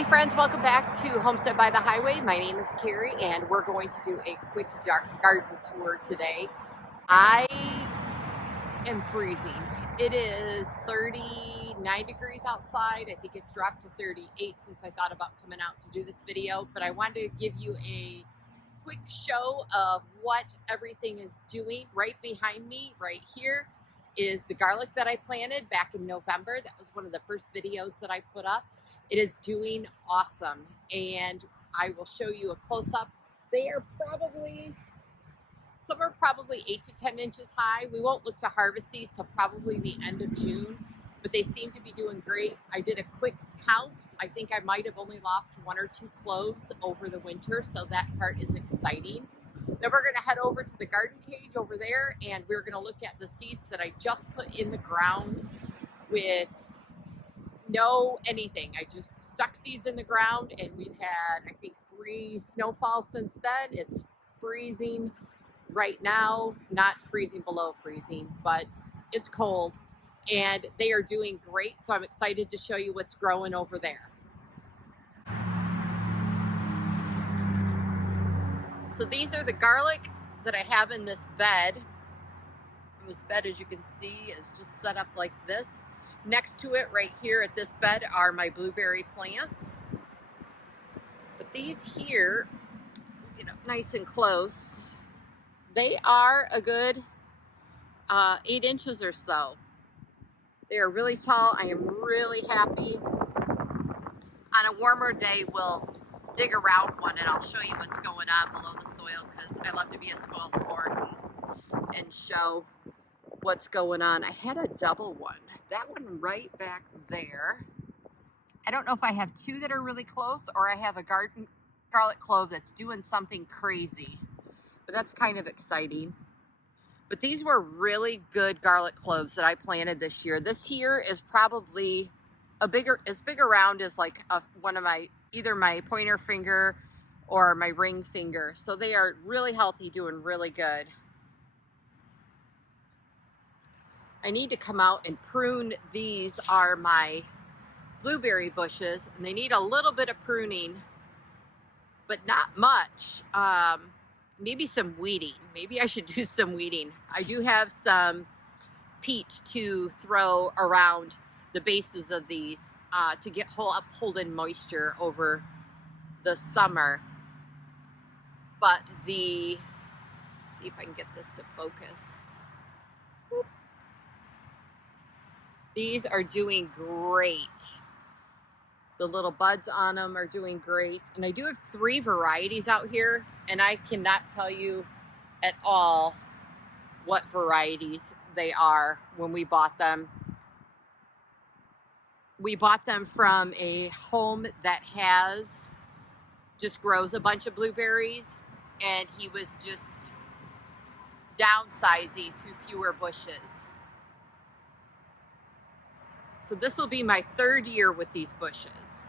Hey friends, welcome back to Homestead by the Highway. My name is Carrie and we're going to do a quick garden tour today. I am freezing. It is 39 degrees outside. I think it's dropped to 38 since I thought about coming out to do this video, but I wanted to give you a quick show of what everything is doing. Right behind me, right here, is the garlic that I planted back in November. That was one of the first videos that I put up. It is doing awesome, and I will show you a close-up. They are some are probably 8 to 10 inches high. We won't look to harvest these till probably the end of June, but they seem to be doing great. I did a quick count. I think I might have only lost 1 or 2 cloves over the winter, so that part is exciting. Then we're gonna head over to the garden cage over there, and we're gonna look at the seeds that I just put in the ground with no anything. I just stuck seeds in the ground, and we've had, I think, 3 snowfalls since then. It's freezing right now, not freezing below freezing, but it's cold, and they are doing great. So I'm excited to show you what's growing over there. So these are the garlic that I have in this bed. And this bed, as you can see, is just set up like this. Next to it, right here at this bed, are my blueberry plants. But these here, get up nice and close, they are a good 8 inches or so. They are really tall. I am really happy. On a warmer day, we'll dig around one and I'll show you what's going on below the soil, because I love to be a spoil sport and show what's going on. I had a double one. That one right back there. I don't know if I have 2 that are really close, or I have a garlic clove that's doing something crazy, but that's kind of exciting. But these were really good garlic cloves that I planted this year. This here is probably as big around as like one of either my pointer finger or my ring finger. So they are really healthy, doing really good. I need to come out and prune. These are my blueberry bushes, and they need a little bit of pruning, but not much. Maybe some weeding. Maybe I should do some weeding. I do have some peat to throw around the bases of these to get hold in moisture over the summer. But see if I can get this to focus. Whoop. These are doing great. The little buds on them are doing great. And I do have 3 varieties out here, and I cannot tell you at all what varieties they are when we bought them. We bought them from a home that just grows a bunch of blueberries, and he was just downsizing to fewer bushes. So this will be my 3rd year with these bushes.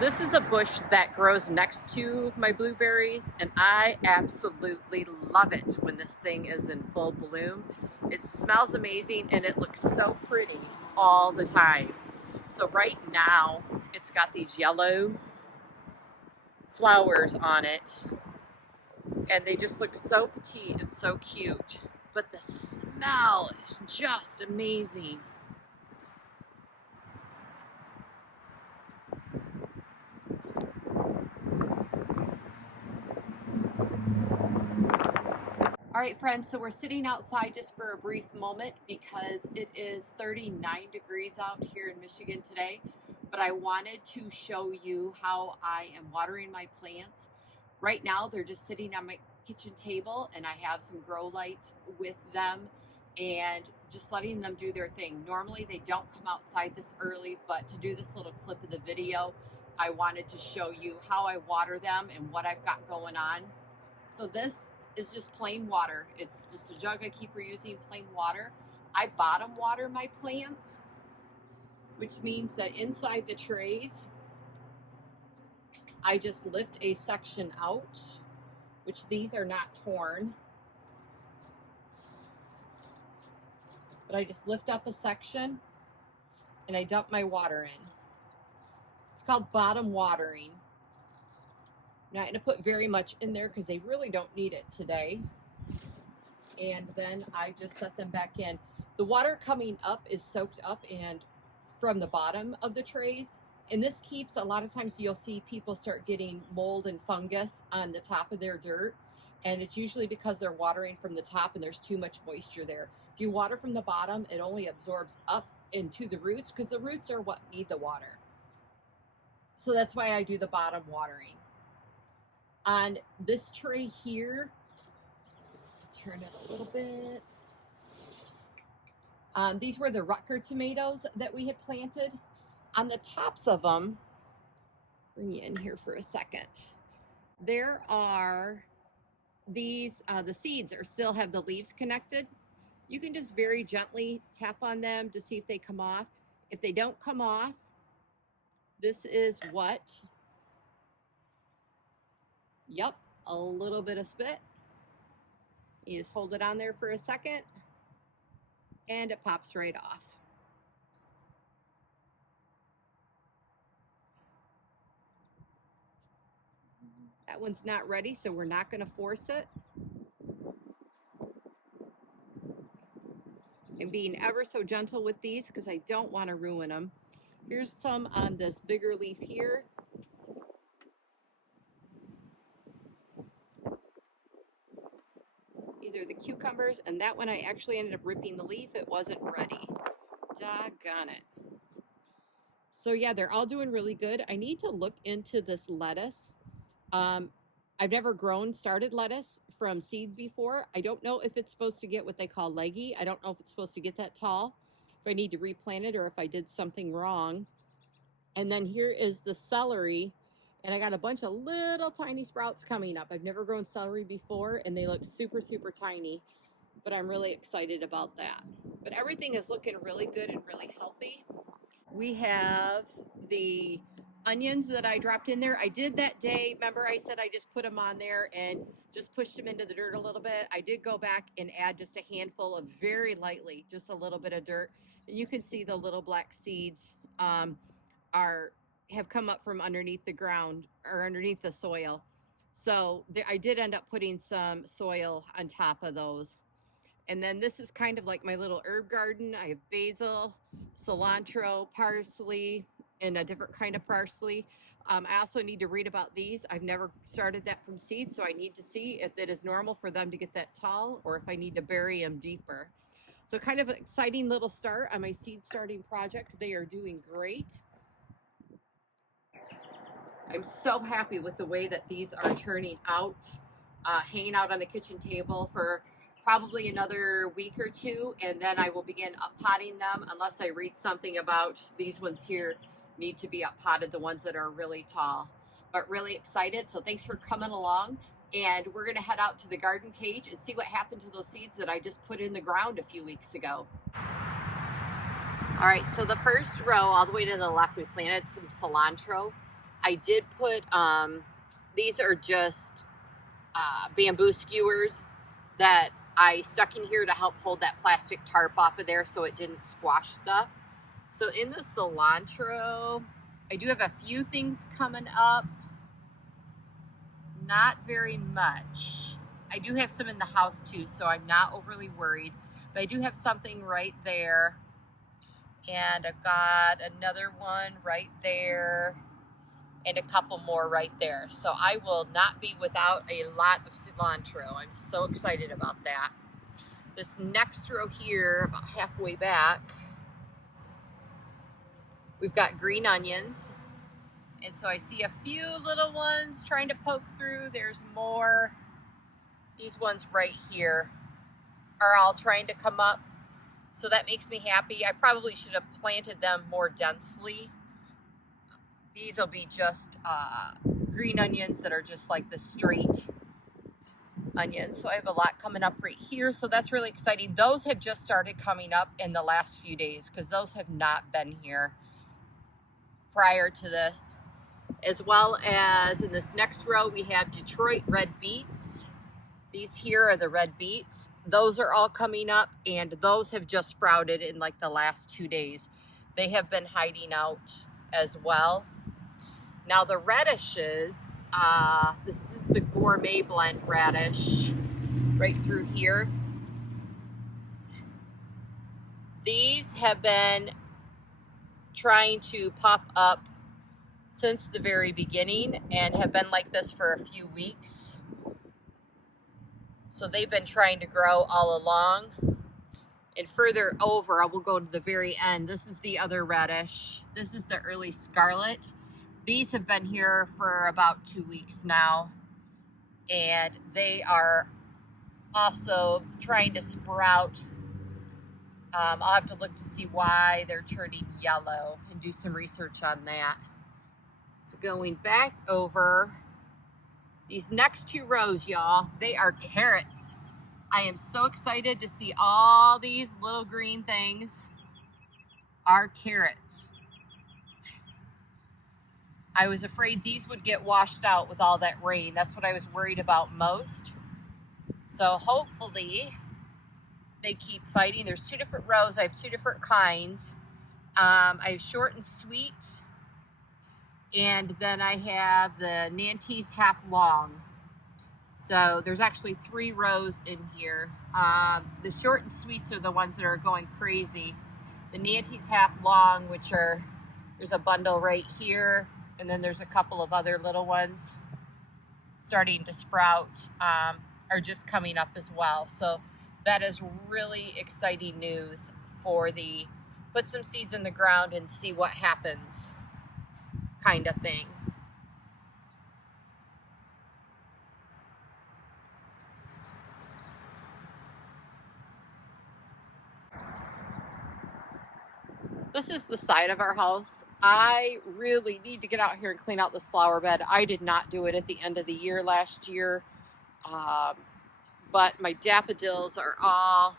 This is a bush that grows next to my blueberries, and I absolutely love it when this thing is in full bloom. It smells amazing, and it looks so pretty all the time. So right now, it's got these yellow flowers on it, and they just look so petite and so cute. But the smell is just amazing. All right, friends, so we're sitting outside just for a brief moment because it is 39 degrees out here in Michigan today. But I wanted to show you how I am watering my plants. Right now, they're just sitting on my kitchen table, and I have some grow lights with them and just letting them do their thing. Normally, they don't come outside this early, but to do this little clip of the video, I wanted to show you how I water them and what I've got going on. So this is just plain water. It's just a jug I keep reusing, plain water. I bottom water my plants, which means that inside the trays, I just lift a section out, which these are not torn. but I just lift up a section and I dump my water in. It's called bottom watering. I'm not going to put very much in there because they really don't need it today. And then I just set them back in. The water coming up is soaked up and from the bottom of the trays. And this keeps, a lot of times you'll see people start getting mold and fungus on the top of their dirt. And it's usually because they're watering from the top and there's too much moisture there. If you water from the bottom, it only absorbs up into the roots because the roots are what need the water. So that's why I do the bottom watering. On this tray here, turn it a little bit. These were the Rutger tomatoes that we had planted. On the tops of them, bring you in here for a second. There are these, the seeds still have the leaves connected. You can just very gently tap on them to see if they come off. If they don't come off, this is what, yep, a little bit of spit. You just hold it on there for a second and it pops right off. That one's not ready, so we're not going to force it. I'm being ever so gentle with these because I don't want to ruin them. Here's some on this bigger leaf here. These are the cucumbers, and that one I actually ended up ripping the leaf. It wasn't ready. Doggone it. So yeah, they're all doing really good. I need to look into this lettuce. I've never started lettuce from seed before. I don't know if it's supposed to get what they call leggy. I don't know if it's supposed to get that tall, if I need to replant it or if I did something wrong. And then here is the celery, and I got a bunch of little tiny sprouts coming up. I've never grown celery before, and they look super, super tiny, but I'm really excited about that. But everything is looking really good and really healthy. We have the onions that I dropped in there. I did that day. Remember I said I just put them on there and just pushed them into the dirt a little bit. I did go back and add just a handful of very lightly, just a little bit of dirt. And you can see the little black seeds have come up from underneath the ground or underneath the soil. So I did end up putting some soil on top of those. And then this is kind of like my little herb garden. I have basil, cilantro, parsley, and a different kind of parsley. I also need to read about these. I've never started that from seed, so I need to see if it is normal for them to get that tall or if I need to bury them deeper. So kind of an exciting little start on my seed starting project. They are doing great. I'm so happy with the way that these are turning out, hanging out on the kitchen table for probably another week or two, and then I will begin up-potting them unless I read something about these ones here need to be up-potted, the ones that are really tall. But really excited, so thanks for coming along, and we're going to head out to the garden cage and see what happened to those seeds that I just put in the ground a few weeks ago. All right, so the first row all the way to the left, we planted some cilantro. I did put, these are just bamboo skewers that I stuck in here to help hold that plastic tarp off of there so it didn't squash stuff. So in the cilantro, I do have a few things coming up. Not very much. I do have some in the house too, so I'm not overly worried. But I do have something right there. And I've got another one right there. And a couple more right there. So I will not be without a lot of cilantro. I'm so excited about that. This next row here, about halfway back, we've got green onions. And so I see a few little ones trying to poke through. There's more. These ones right here are all trying to come up. So that makes me happy. I probably should have planted them more densely. These will be just green onions that are just like the straight onions. So I have a lot coming up right here. So that's really exciting. Those have just started coming up in the last few days because those have not been here prior to this. As well as in this next row, we have Detroit red beets. These here are the red beets. those are all coming up, and those have just sprouted in like the last 2 days. They have been hiding out as well. Now the radishes, this is the gourmet blend radish right through here. These have been trying to pop up since the very beginning and have been like this for a few weeks. So they've been trying to grow all along. And further over, I will go to the very end. This is the other radish. This is the early scarlet. These have been here for about 2 weeks now. And they are also trying to sprout. I'll have to look to see why they're turning yellow and do some research on that. So going back over, these next 2 rows, y'all, they are carrots. I am so excited to see all these little green things are carrots. I was afraid these would get washed out with all that rain. That's what I was worried about most. So hopefully they keep fighting. There's 2 different rows. I have 2 different kinds. I have short and sweet. And then I have the Nantes half long. So there's actually 3 rows in here. The short and sweets are the ones that are going crazy. The Nantes half long, which are, there's a bundle right here. And then there's a couple of other little ones starting to sprout, are just coming up as well. So that is really exciting news for the put some seeds in the ground and see what happens kind of thing. This is the side of our house. I really need to get out here and clean out this flower bed. I did not do it at the end of the year last year. But my daffodils are all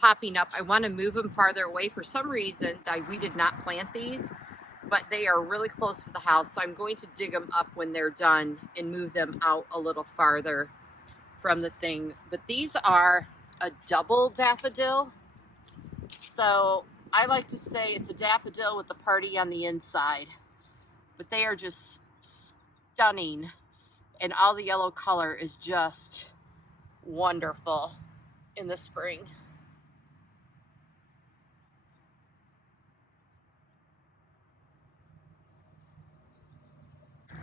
popping up. I want to move them farther away. For some reason, we did not plant these, but they are really close to the house. So I'm going to dig them up when they're done and move them out a little farther from the thing. But these are a double daffodil. So I like to say it's a daffodil with the party on the inside. But they are just stunning. And all the yellow color is just wonderful in the spring.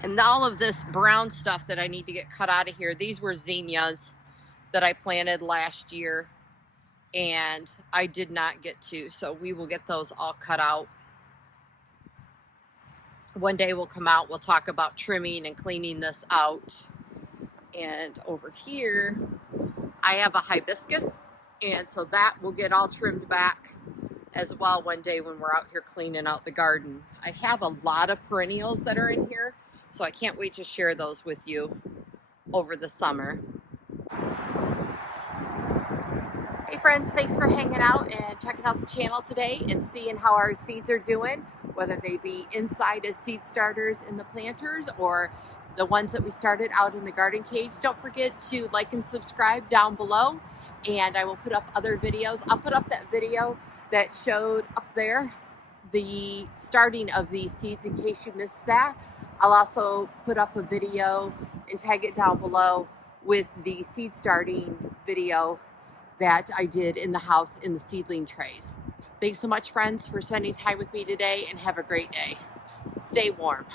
And all of this brown stuff that I need to get cut out of here, these were zinnias that I planted last year and I did not get to, so we will get those all cut out. One day we'll come out, we'll talk about trimming and cleaning this out. And over here, I have a hibiscus, and so that will get all trimmed back as well one day when we're out here cleaning out the garden. I have a lot of perennials that are in here, so I can't wait to share those with you over the summer. Hey friends, thanks for hanging out and checking out the channel today and seeing how our seeds are doing, whether they be inside as seed starters in the planters or the ones that we started out in the garden cage. Don't forget to like and subscribe down below, and I will put up other videos. I'll put up that video that showed up there the starting of these seeds in case you missed that. I'll also put up a video and tag it down below with the seed starting video that I did in the house in the seedling trays. Thanks so much, friends, for spending time with me today, and have a great day. Stay warm.